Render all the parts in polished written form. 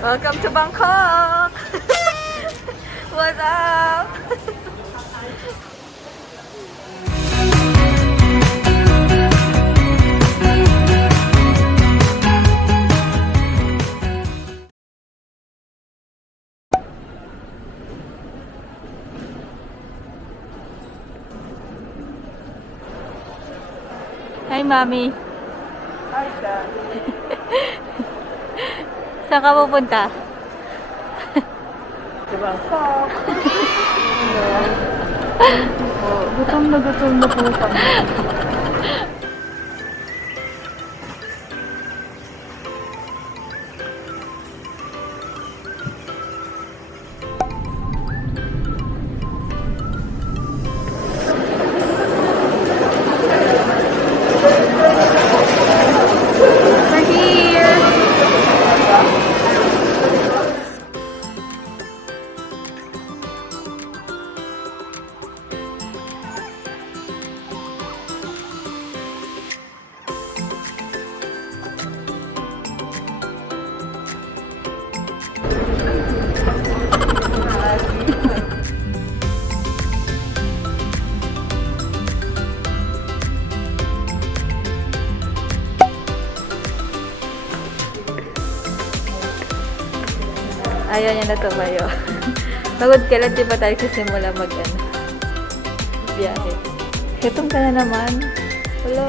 Welcome to Bangkok! What's up? Hi, Mami. Hi, Dad. Saan ka pupunta? Sa Bangkok. Gutom na po kami. We're here! Ayaw niya na tumayo. Pagod kailan di ba tayo sisimula biyahe. Gutom ka na naman. Hello.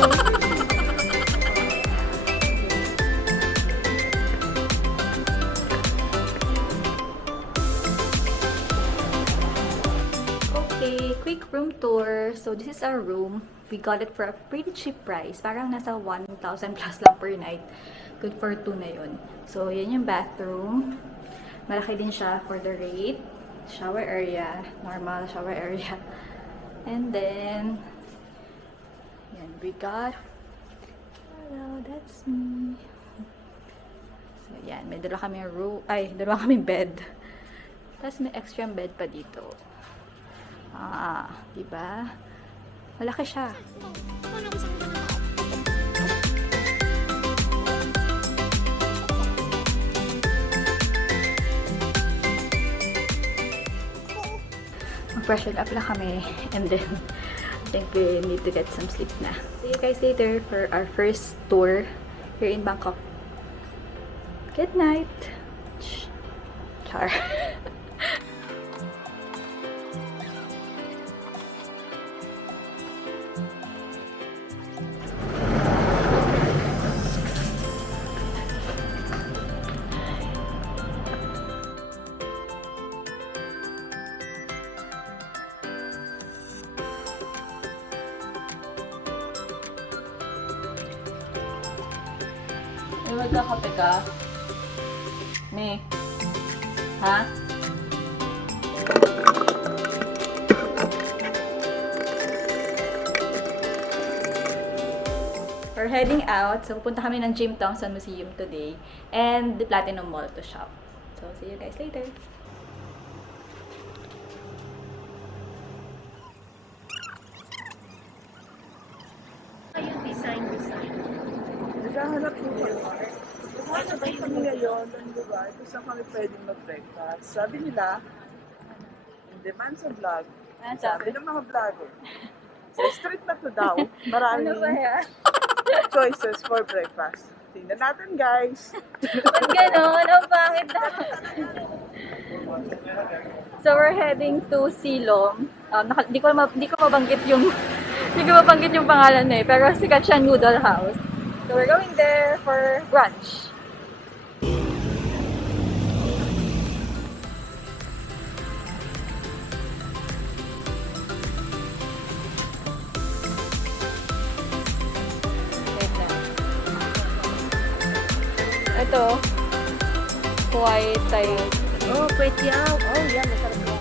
Okay, quick room tour. So this is our room. We got it for a pretty cheap price. Parang nasa 1,000 plus lang per night. Good for 2 na yun. So yan yung bathroom. Malaki din siya for the rate. Shower area. Normal shower area. And then, yan, we got, hello, that's me. So, yan, may dalawa kami dalawa kami bed. Tapos may extra bed pa dito. Diba? Malaki siya. Freshen up lang kami, and then I think we need to get some sleep na. See you guys later for our first tour here in Bangkok. Good night! Char. Magkakape ka? Me? Ha? We're heading out. So, pupunta kami ng Chinatown Museum today. And the Platinum Mall to shop. So, see you guys later. Naghahanap po kami. Naghahanap kami ngayon ng lugar kung saan kami pwedeng mag-breakfast. Sabi nila, in demand sa vlog, sabi ng mga vlogger, sa street na to daw, maraming choices for breakfast. Tingnan natin, guys. Ba't gano'n? Ang pangit na. So, we're heading to Silom. Di ko mabanggit yung pangalan eh, pero sikat siya noodle house. So, we're going there for brunch. Ito, Kuwait tayo. Oh, kway tiaw. Oh, yan. Masarap yan.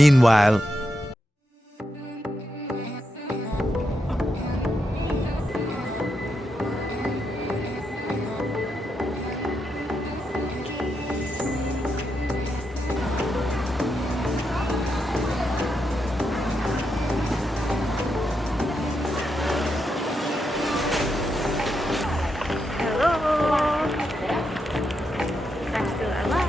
Meanwhile, Hello! I'm still alive!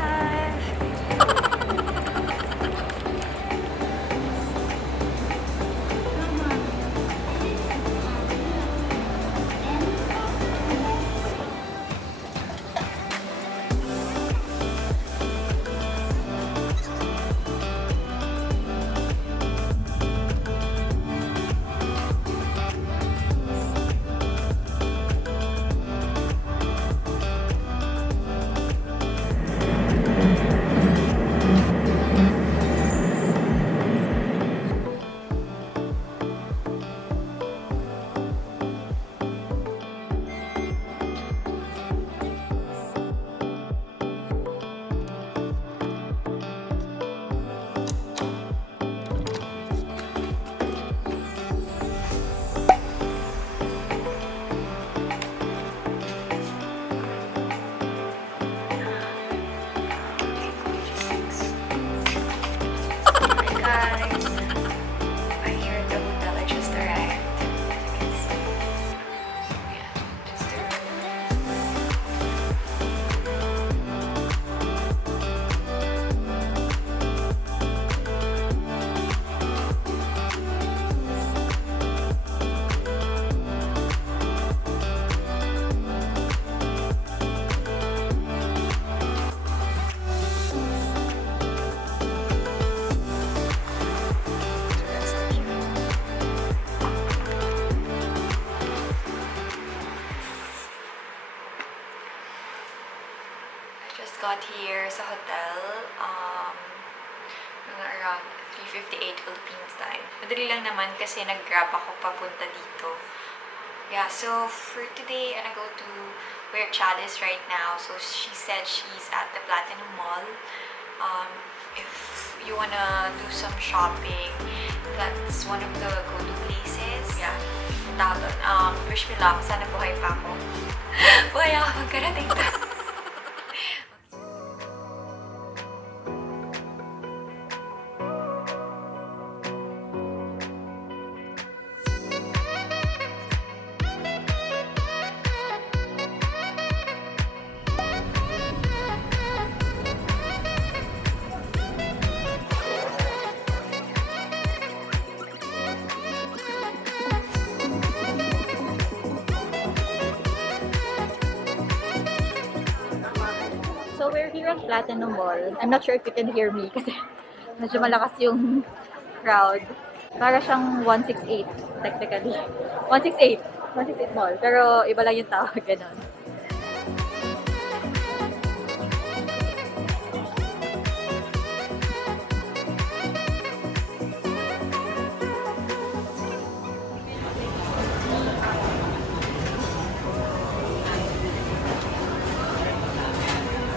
Guys, I'm here at the hotel. I just arrived. As you can see. Yeah, just arrived. I just got here sa hotel around 3:58 Philippines time. Madali lang naman kasi nag-grab ako papunta dito. Yeah, so for today, I'm gonna go to where Chad is right now. So she said she's at the Platinum Mall. If you wanna do some shopping, that's one of the go-to places. Yeah, punta ako doon. Wish me luck. Sana buhay pa ako. Buhay ako pagkarating doon. So we're here at Platinum Mall. I'm not sure if you can hear me kasi medyo malakas yung crowd. Para siyang 168 technically. 168. 168 mall. Pero iba lang yung tawag, ganun.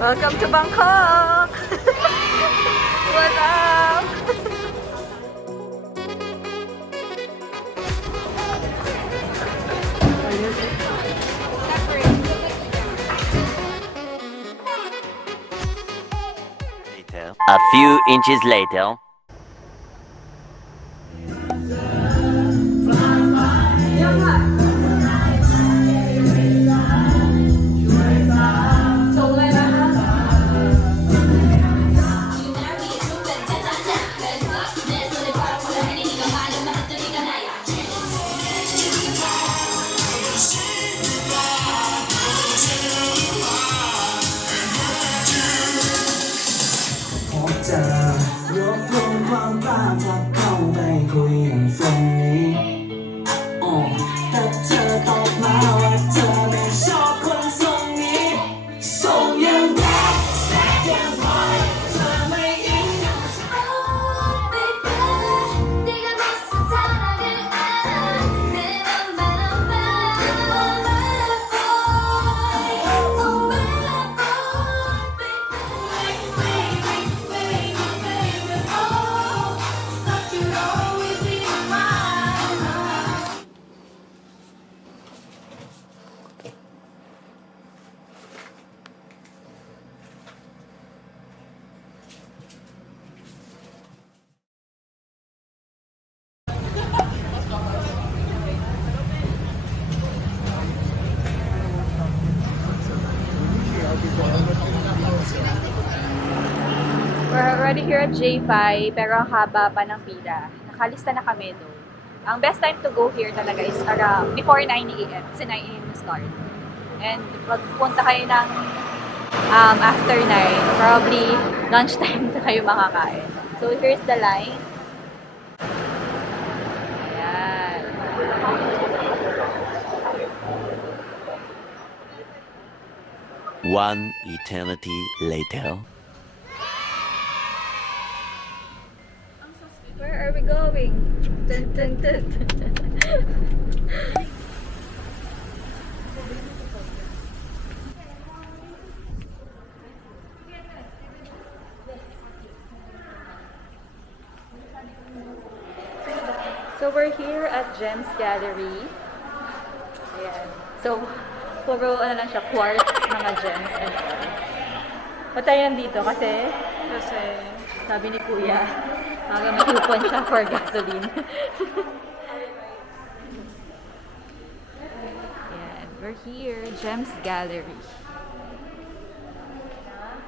Welcome to Bangkok! What's up? A few inches later. here at J5, pero ang haba pa ng pila. Nakalista na kami doon. Ang best time to go here talaga is around before 9 a.m. Kasi 9 a.m. na start. And pag punta kayo ng after 9, probably lunchtime na kayo makakain. So here's the line. Ayan. One eternity later. Where are we going? Dun, dun, dun, dun. So we're here at Gems Gallery. Ayan. So, puro ano lang siya, quartz, mga gems and all. Ba't tayo nandito? Kasi sabi ni Kuya, may coupon siya for gasoline. Ayan, we're here, Gems Gallery.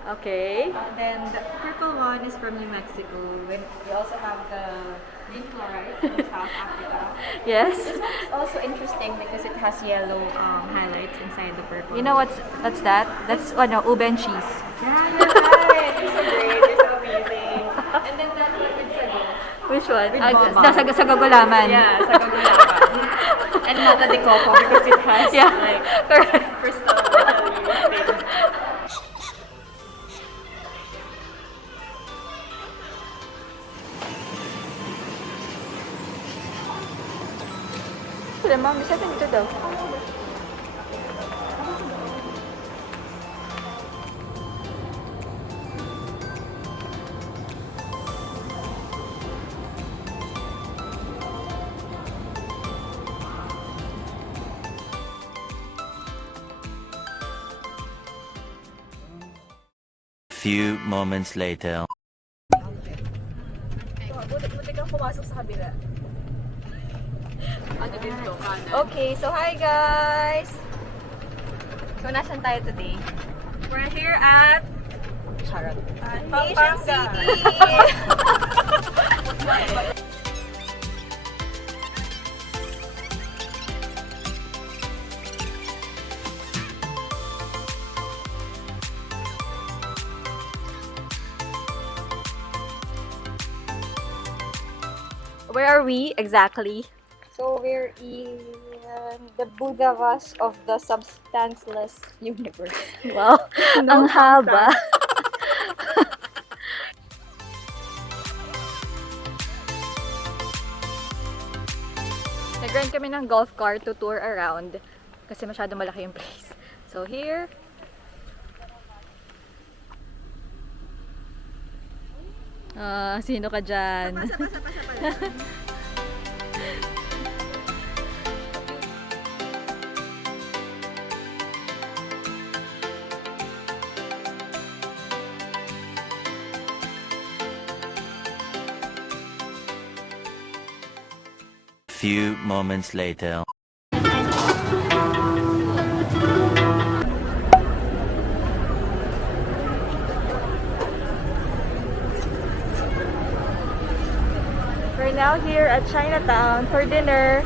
Okay, then the purple one is from New Mexico. We also have the green fluorite from South Africa. Yes. It's also interesting because it has yellow highlights inside the purple. You know what's that? That's ube and cheese. Yeah, you're right. It's so great. It's so amazing. And then that one with sago. Which one? With mama. Sa gagulaman. Yeah, sago gulaman. And nata de coco because it has like correct. crystal things. Sila, ma'am, isa dito daw. Few moments later. Buti kang pumasok sa kabila. Ano dito? Kanan. Okay, so hi guys! So, nasan tayo today? We're here at Charot. Asian City. Where are we exactly? So we're in the Buddhavas of the substanceless universe. Wow, ang haba. Nag-rent kami ng golf cart to tour around kasi masyado malaki yung place. So here, sino ka dyan? Few moments later. We're now here at Chinatown for dinner.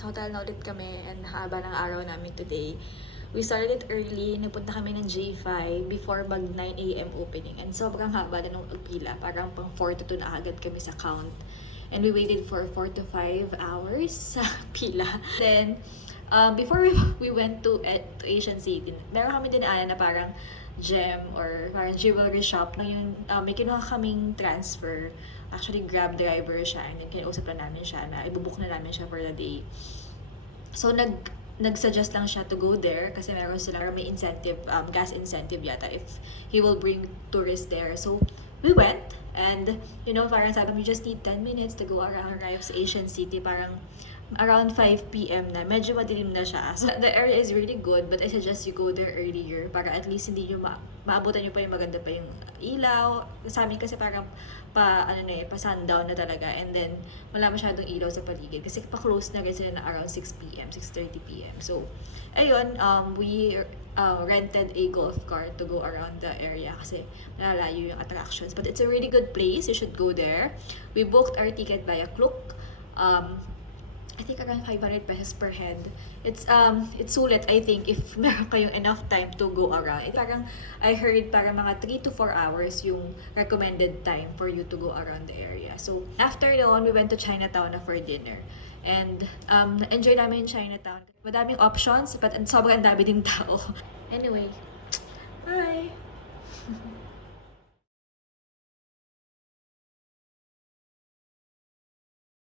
Sa hotel na ulit kami and haba ng araw namin today. We started it early. Nagpunta kami ng J5 before mag 9 a.m. opening. And sobrang haba na nung pila. Parang pang 4 to 2 na agad kami sa count. And we waited for 4 to 5 hours sa pila. Then, before we went to Asian City, meron kami dinaanan na parang gem or parang jewelry shop na yung may kinuha kaming transfer. Actually, Grab driver siya and then kinausap na namin siya na ibubook na namin siya for the day. So, nagsuggest lang siya to go there kasi meron sila may incentive, gas incentive yata if he will bring tourists there. So, we went and, you know, parang sabi mo, you just need 10 minutes to go around sa Asian City. Parang around 5 p.m. na. Medyo madilim na siya. So, the area is really good but I suggest you go there earlier para at least hindi nyo maabutan nyo pa yung maganda pa yung ilaw. Sa amin kasi parang pa sundown na talaga and then wala masyadong ilaw sa paligid kasi pa-close na kasi na around 6 p.m., 6:30 p.m. So, ayun, we rented a golf cart to go around the area kasi malalayo yung attractions. But it's a really good place. You should go there. We booked our ticket via Klook. I think around 500 pesos per head. It's sulit, I think, if meron kayong enough time to go around. Parang, I heard parang mga 3 to 4 hours yung recommended time for you to go around the area. So, after noon, we went to Chinatown for dinner. And, enjoy namin yung Chinatown. Madaming options, but sobrang dami ding tao. Anyway, bye!